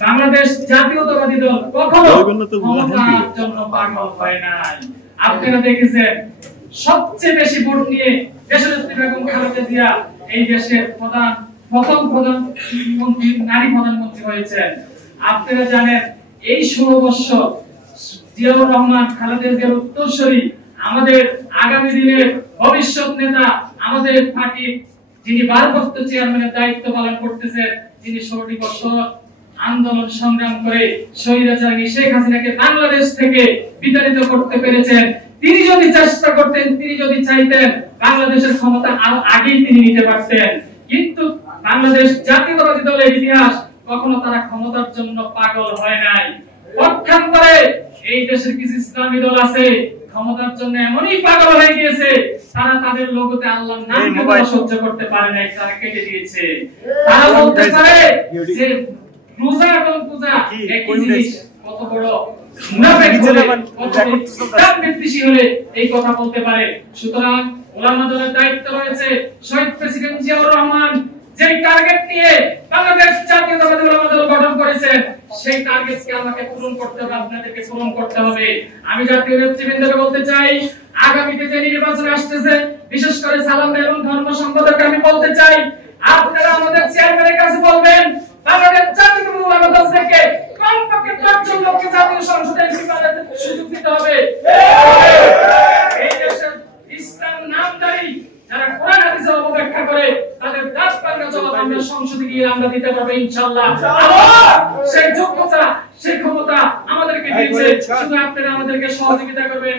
বাংলাদেশ জাতীয়তাবাদী দল কখনো ক্ষমতার জন্য পাগল হয় নাই। আপনারা দেখেছেন সবচেয়ে বেশি ভোট নিয়ে দেশনেত্রী বেগম খালেদা জিয়া এই দেশের প্রথম প্রধানমন্ত্রী নারী প্রধানমন্ত্রী হয়েছেন। আপনারা জানেন এই 16 বছর জিয়াউর রহমান খালেদা জিয়ার উত্তরসূরি আমাদের আগামী দিনের ভবিষ্যৎ নেতা, আমাদের পার্টির যিনি ভারপ্রাপ্ত চেয়ারম্যানের দায়িত্ব পালন করতেছেন, যিনি 16 বছর আন্দোলন সংগ্রাম করে স্বৈরাচারী শেখ হাসিনাকে বাংলাদেশ থেকে বিতাড়িত করতে পেরেছেন। তিনি যদি চেষ্টা করতেন, তিনি যদি চাইতেন, বাংলাদেশের ক্ষমতা আরো আগেই তিনি নিতে পারতেন। কিন্তু বাংলাদেশ জাতীয়তাবাদী দলের ইতিহাস কখনো তারা ক্ষমতার জন্য পাগল হয় নাই। পক্ষান্তরে এই দেশের কিছু ইসলামী দল আছে ক্ষমতার জন্য এমনই পাগল হয়ে গিয়েছে, তারা তাদের লোগোতে আল্লাহর নামকে সহ্য করতে পারে না, তারা কেটে দিয়েছে। তারা বলতে পারে যে রোজা এবং পূজা একই জিনিস। কত বড় মুনাফিক হলে, কত ইসলাম বিদ্বেষী হলে এই কথা বলতে পারে। সুতরাং ওলামা দলের দায়িত্ব রয়েছে। শহীদ প্রেসিডেন্ট জিয়াউর রহমান যে টার্গেট নিয়ে বাংলাদেশ জাতীয়তাবাদী ওলামা দল গঠন করেছেন, সেই টার্গেটকে আমাকে পূরণ করতে হবে, আপনাদেরকে পূরণ করতে হবে। আমি জাতীয় নেতৃবৃন্দকে বলতে চাই, আগামীতে যে নির্বাচন আসতেছে, বিশেষ করে সালাম এবং ধর্ম সম্পাদককে আমি বলতে চাই, আপনারা আমাদের চেয়ারম্যানের কাছে বলবেন বাংলাদেশ জাতীয়তাবাদী ওলামা দল থেকে কমপক্ষে 10 জন লোককে জাতীয় সংসদে সুযোগ দিতে হবে। এই দেশের ইসলাম নামধারী যারা কোরআন হাদিসের অপব্যাখ্যা করে, তাদের দাঁত ভাঙা জবাব আমরা সংসদে গিয়ে আমরা দিতে পারবো ইনশাআল্লাহ। সেই যোগ্যতা, সেই ক্ষমতা আমাদেরকে দিয়েছে, শুধু আপনারা আমাদেরকে সহযোগিতা করবেন।